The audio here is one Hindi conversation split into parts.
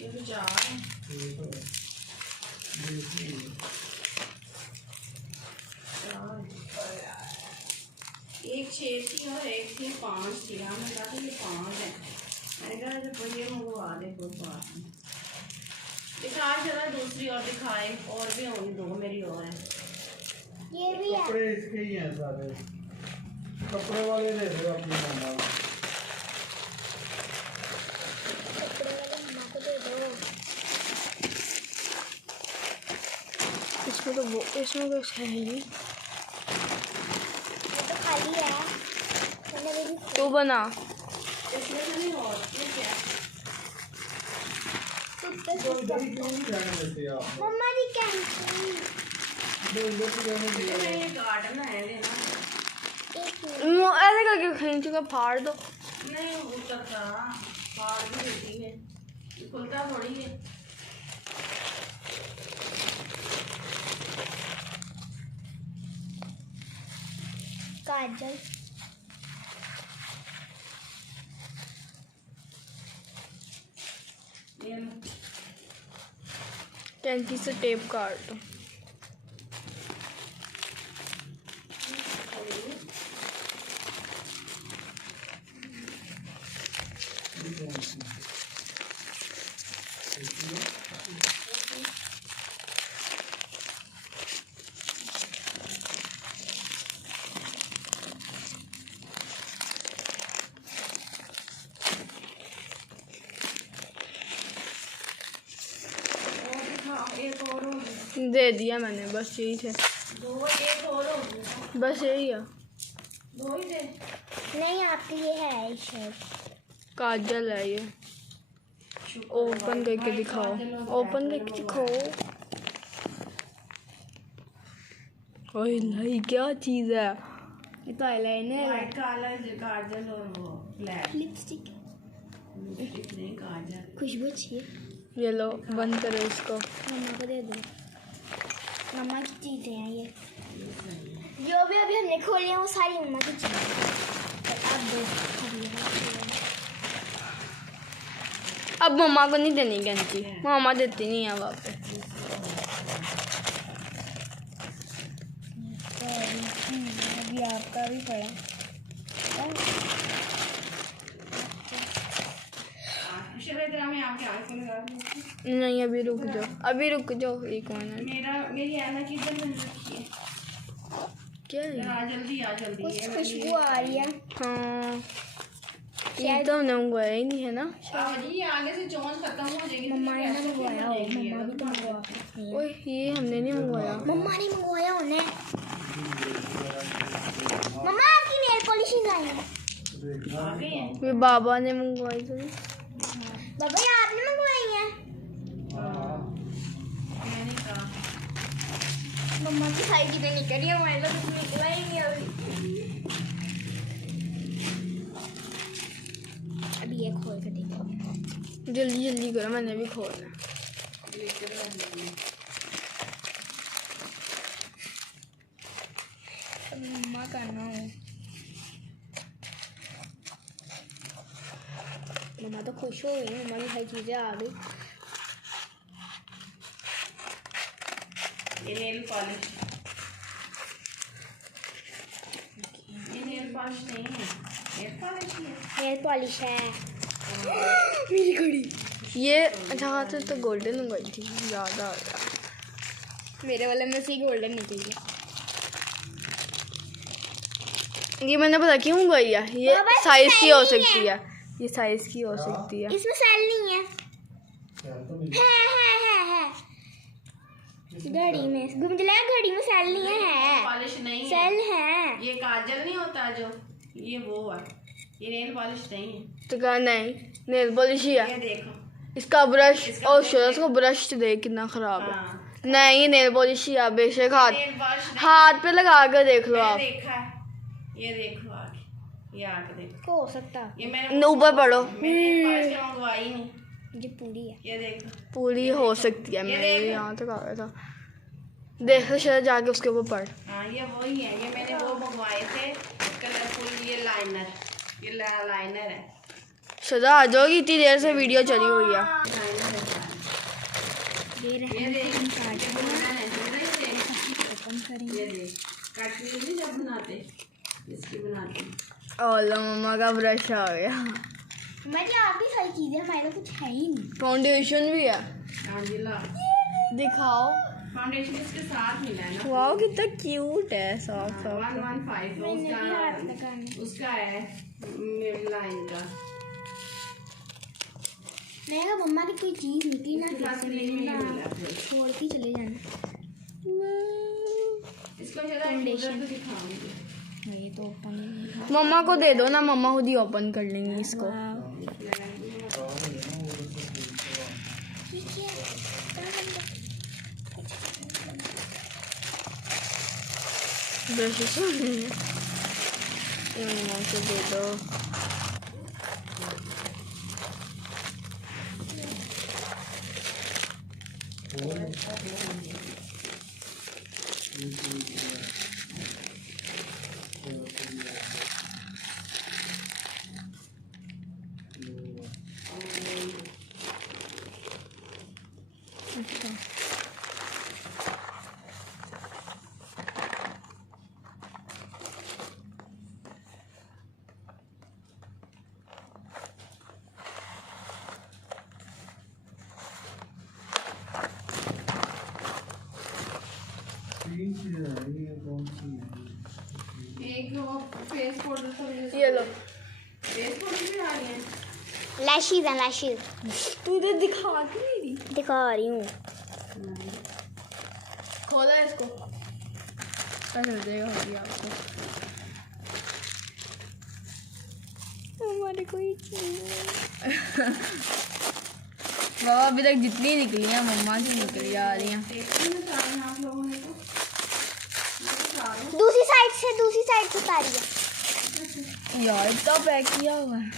ये तो चार है। एक 6 थी और एक थी 5 थी। हमने कहा था ये 5 है। मैंने कहा जब ये मंगवा दे कोई बात नहीं। दिखा चला दूसरी और दिखाए और भी होंगी 2 मेरी और है। ये भी है। कपड़े इसके ही हैं सारे। कपड़े वाले दे दो अपनी मम्मा को। कपड़े वाले मम्मा को दे दो। इसमें तो वो इसमें कुछ है ही नहीं। ये तो खाली है। मैंने भी तू बना। इसमें तो नहीं और ये क्या कुत्ते तो इधर ही क्यों नहीं रहने देते आप? मम्मा जी कैंची। इधर ही रहने ये दिया। ये गार्डन है लेना। एक मिनट। ऐसे करके खींच कर फाड़ दो। नहीं उतरता फाड़ भी देती है। ये खुलता थोड़ी है। काजल। ये लो। कैंची से टेप काट दो। एक और होगी। दे दिया मैंने, बस यही थे। 2 एक और होगी। बस यही है। 2 ही थे। नहीं आपकी ये है शायद। काजल है ये। ओपन करके दिखाओ। ओपन करके दिखाओ। ओए भाई क्या चीज़ है ये? तो आईलाइनर व्हाइट कलर काजल और वो ब्लैक लिपस्टिक। लिपस्टिक नहीं काजल। खुशबू अच्छी है। ये लो बंद करो इसको। मम्मा को दे दो। मम्मा की चीज़ें हैं ये। जो भी अभी हमने खोली है वो सारी मम्मा की चीज़ें हैं। अब दो अब मम्मा को नहीं देनी कैंची। मम्मा देती नहीं है वापस। अभी आपका भी पड़ा। में आपके आंखें लगा दूँ। नहीं अभी रुक जाओ, अभी रुक जाओ 1 मिनट। मेरी ऐना किधर बन रखी है? क्या है? आ जल्दी आ जल्दी। कुछ ये खुशबू आ रही है। हाँ ये तो हमने मंगवाया ही नहीं है ना। ये आगे से चोंच खत्म हो जाएगी। मम्मा ने मंगवाया हो। मम्मा भी तो मंगवाया। ओए ये हमने नहीं मंगवाया। मम्मा ने मंगवाया उन्हें। मम्मा आपकी नेल पॉलिश ही लाई है। आ गई है। ये बाबा ने मंगवाई थी। बाबा ये आपने मंगवाई है। मैंने कहा मम्मा की सारी चीजें निकल रही है। हमारे तो कुछ निकला ही नहीं अभी। अभी ये खोल के देखो। जल्दी जल्दी करो, मैंने भी खोला। अब मम्मा करना हो। मम्मा तो खुश हो गई। मम्मा की सारी चीजें आ गई। ये नेल पॉलिश। ये नेल पॉलिश नहीं है। नेल पॉलिश ही है। नेल पॉलिश है। मेरी घड़ी। ये अच्छा हाँ तो गोल्डन मंगवाई थी, ज़्यादा आ गया। मेरे वाले में से गोल्डन निकली है। ये मैंने पता क्यों मंगवाई है। ये बाबा, साइज की हो सेल नहीं सकती है। ये साइज की हो सकती है। इसमें सेल नहीं है। है घड़ी में मुझे लगा घड़ी में सेल नहीं है। पॉलिश नहीं है। सेल है। ये काजल नहीं होता जो, ये वो है। ये नेल पॉलिश नहीं है। तो कहा नहीं नेल पॉलिश ही ये है। देखो। इसका ब्रश इसका और ब्रश शोरस को ब्रश देख कितना खराब है। हाँ। नहीं ये नेल पॉलिश ही है बेशक। हाथ नेल पॉलिश नहीं। हाथ पे लगा कर देख लो मैंने आप। देखा है। ये देखो आगे, ये आगे देखो। हो सकता है। ये मैंने ऊपर पढ़ो। मैंने पॉलिश मंगवाई नहीं। ये पूरी है। ये देखो। पूरी हो सकती है। ये मेरे देख। यहाँ तक आ गया था। देखो शायद जाके उसके ऊपर पढ़। हाँ ये वही है। ये मैंने वो मंगवाए थे कलरफुल। ये लाइनर, ये लाइनर है। सदा आ जाओगी, इतनी देर से वीडियो चली हुई है। ये रहे ये देख, हम काट रहे हैं। ओपन करेंगे। ये देख, कटरी नहीं जब बनाते, इसकी बनाते। ओला मम्मा का ब्रश आ गया। मतलब आपकी सारी चीजें, हमारे कुछ है ही नहीं। फाउंडेशन भी है, कांजिला दिखाओ। फाउंडेशन इसके साथ मिला है ना। वाओ कितना क्यूट है, सॉफ्ट सॉफ्ट। 115 मैंने भी हाथ लगाने। उसका है लाइन का। मैं कहा मम्मा की कोई चीज निकली ना, इसके फिर साथ से क्रीम मैंने नहीं ना मिला फिर। छोड़ के चले जाना। इसको जरा Foundation। तो दिखाऊंगी। ये तो ओपन ही नहीं। मम्मा को दे दो ना, मम्मा खुद ही ओपन कर लेंगी इसको। ब्रशेस ये मम्मा को दे दो। अच्छा तीन चीजें हैं, ये कौन सी है? एक वो फेस पाउडर तो ये लो, फेस पाउडर भी आ रही है। लैशेज हैं, लैशेज तू इधर दिखा क्यों नहीं रही? दिखा रही हूँ। खोला इसको, पता चल जाएगा होगी आपको। हमारे कोई बाबा अभी तक जितनी निकली हैं मम्मा की निकली आ रही हैं। देखते हैं सारे आप लोगों ने तो दूसरी साइड से उतारी है। यार इतना पैक किया हुआ है।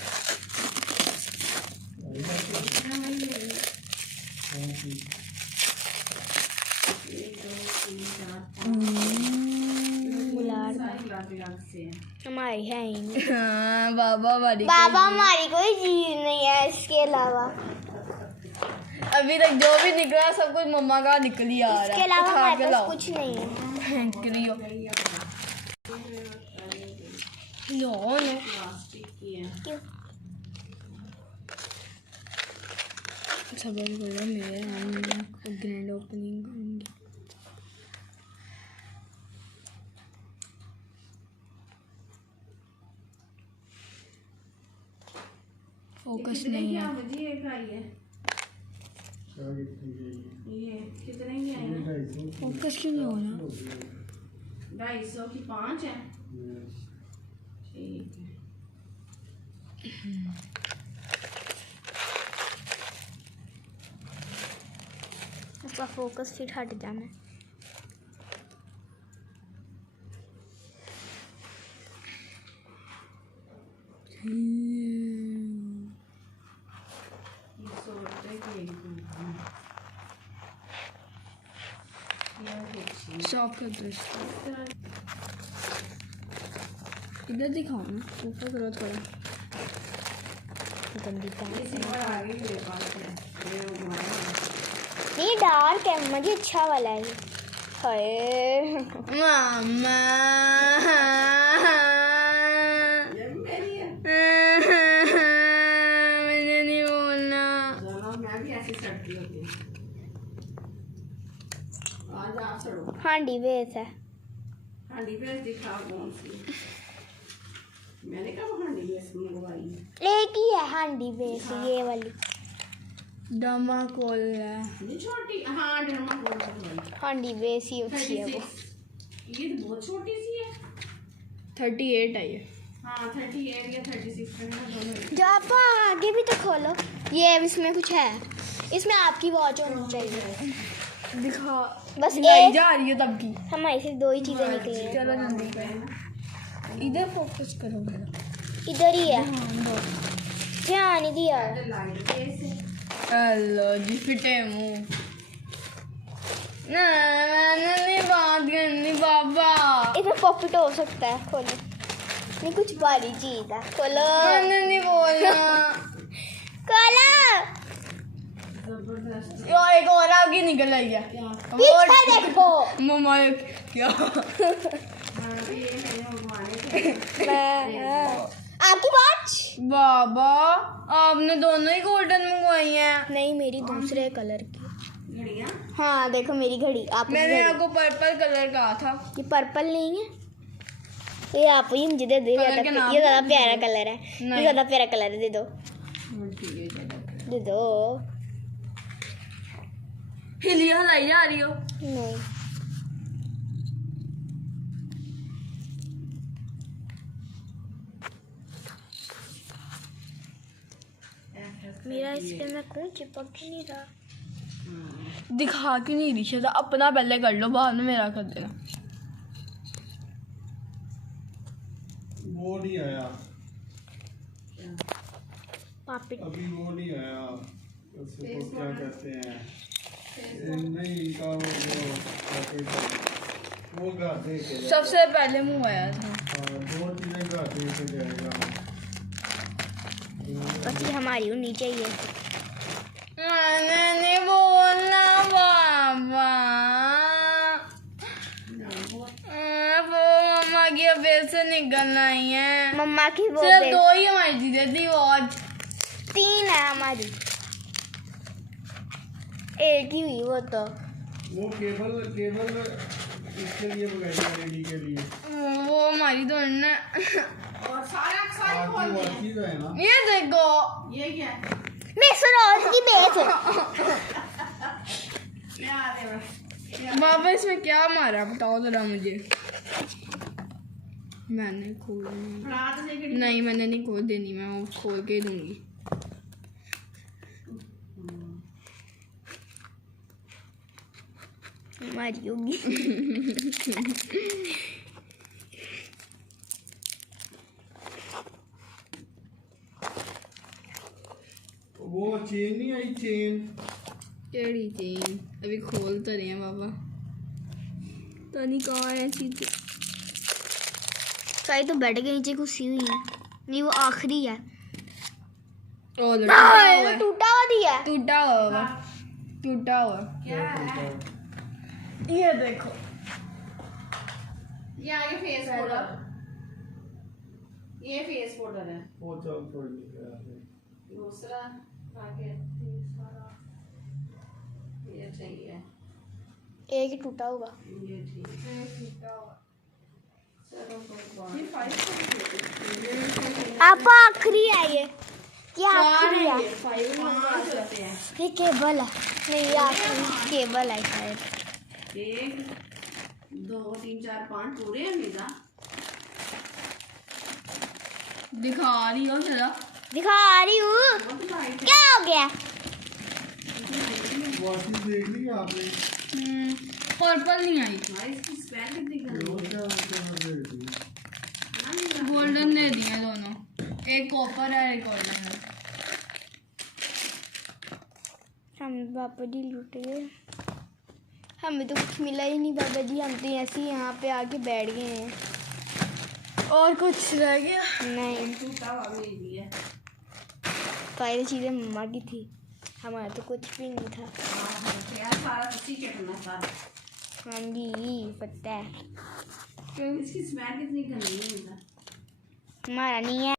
गुलाब अलग से है। हमारी है ही नहीं। हाँ, बाबा हमारी बाबा हमारी कोई चीज नहीं है इसके अलावा। अभी तक जो भी निकला सब कुछ मम्मा का निकल ही आ रहा है। इसके अलावा उठा हमारे के पास लाओ। कुछ नहीं है। क्रियो लो लो प्लास्टिक की है। क्यों? सबर करो, मेरे हम ग्रैंड ओपनिंग करेंगे। फोकस नहीं है। मुझे एक आई है। शायद कितनी ये कितने की आई है? है? फोकस क्यों नहीं हो रहा? 250 की 5 है। Yes. ठीक है। उसका फोकस फिर हट जाना है। ये 100 रुपए की एक दूँ। ये देखिए। सॉफ्ट कर दो इसको। इधर दिखाओ ना, ऊपर करो थोड़ा। गंदी इसी पर आगे मेरे पास है। ये घुमाया है। ये डार्क है, मुझे अच्छा वाला है ये। हाय मामा ये भी मेरी है। मुझे नहीं बोलना। दोनों मैं भी ऐसी सड़ती होती हूँ। आज आप सड़ो। हांडी बेस है। हांडी बेस दिखाओ कौन सी। मैंने कब हांडी बेस मंगवाई है? एक ही है हांडी बेस, ये वाली। डमाकोल है। ये छोटी, हाँ डरमा बोल रही है। हांडी बेस ही अच्छी है वो। 36 ये तो बहुत छोटी सी है। 38 है ये। हाँ 38 या 36 का ना दोनों ही। जो आप आगे भी तो खोलो, ये इसमें कुछ है। इसमें आपकी वॉच होनी चाहिए। दिखा, बस हिलाई एक जा रही है तब की। हमारी सिर्फ 2 ही चीजें निकली हैं। चलो जल्दी, इधर फोकस करो मेरा। इधर ही है, हाँ, दो। ध्यान ही दिया। लाइट बेस है। हेलो जी, फिटे मुंह ना, मैंने नहीं बात करनी बाबा। इसमें पॉपिट हो सकता है, खोलो। नहीं कुछ बड़ी चीज है, खोलो। मैंने नहीं बोलना। यार एक और आगे निकल आई है पीछे देखो। मम्मा क्या आपकी वॉच? बाबा आपने दोनों ही गोल्डन मंगवाई हैं। नहीं, मेरी दूसरे कलर की। घड़ियाँ हाँ देखो मेरी घड़ी। आप मैंने आपको पर्पल कलर कहा था। ये पर्पल नहीं है, ये आप ही मुझे दे दो। ये कलर के नाम ज़्यादा प्यारा कलर है, ये नहीं। ज़्यादा प्यारा कलर है, दे दो दे दो। हिलिया हलाई जा रही हो। नहीं, मेरा इसके अंदर कौन चिपक ही नहीं रहा। दिखा क्यों नहीं रही शायद अपना पहले कर लो बाद में मेरा कर देना। वो नहीं आया पापी अभी, वो नहीं आया। उसको क्या कहते हैं, नहीं इनका वो घर दे के जाएगा। सबसे पहले मुँह आया था। हाँ, 2 चीजें घर दे के जाएगा। बस ये हमारी होनी चाहिए। मैंने नहीं बोलना बाबा। वो मम्मा की अबेर से निकल आई है। मम्मा की वो सिर्फ 2 ही हमारी चीजें थी वॉच। 3 है हमारी, एक ही हुई वो तो। वो केबल इसके लिए मंगाई लेडी के लिए। वो हमारी तो है। और सारा आपकी वाची जो है ना, ये देखो ये क्या है? मिस रोज की बेस। क्या आ रहे हो? बाबा इसमें क्या मारा बताओ जरा मुझे। मैंने खोल रात से घड़ी नहीं, मैंने नहीं खोल देनी, मैं वो खोल के दूंगी। हमारी होगी। वो चेन नहीं आई, चेन। केड़ी चेन अभी खोल तो रहे हैं बाबा। तो नहीं कहाँ है चीजें। सारी तो बेड के नीचे घुसी हुई है, ये वो आखिरी है। ओ टूटा हुआ दिया है। टूटा हुआ बाबा, टूटा हुआ। क्या है? ये देखो ये आगे फेस पाउडर, ये फेस पाउडर है। वो चल छोड़ दीजिए। दूसरा आगे तीसरा ये चाहिए, एक ही टूटा होगा। ये ठीक है। चलो कोई बात नहीं। आप आखिरी है ये आखिरी है। 5 होते हैं। ये केबल है, नहीं ये आखिरी केबल है शायद। 1 2 3 4 5 पूरे हैं मीजा। दिखा रही हो जरा। दिखा रही हूँ। वो तो भाई क्या हो गया? वाची देख ली आपने? पर्पल नहीं आई, भाई इसकी स्पेल कितनी वो गंदी है। क्या देख ली? गोल्डन दे दिए दोनों, एक कॉपर है एक गोल्डन है। हम पापा जी लूट गए, हमें तो कुछ मिला ही नहीं बाबा जी। हम तो ऐसे ही यहाँ पे आके बैठ गए हैं। और कुछ रह गया? नहीं, टूटा हुआ भेज दिया। सारी चीज़ें मम्मा की थी, हमारा तो कुछ भी नहीं था। यार सारा उसी के करना सारा। हाँ जी पता है, इसकी स्मेल कितनी गंदी है। हमारा नहीं है।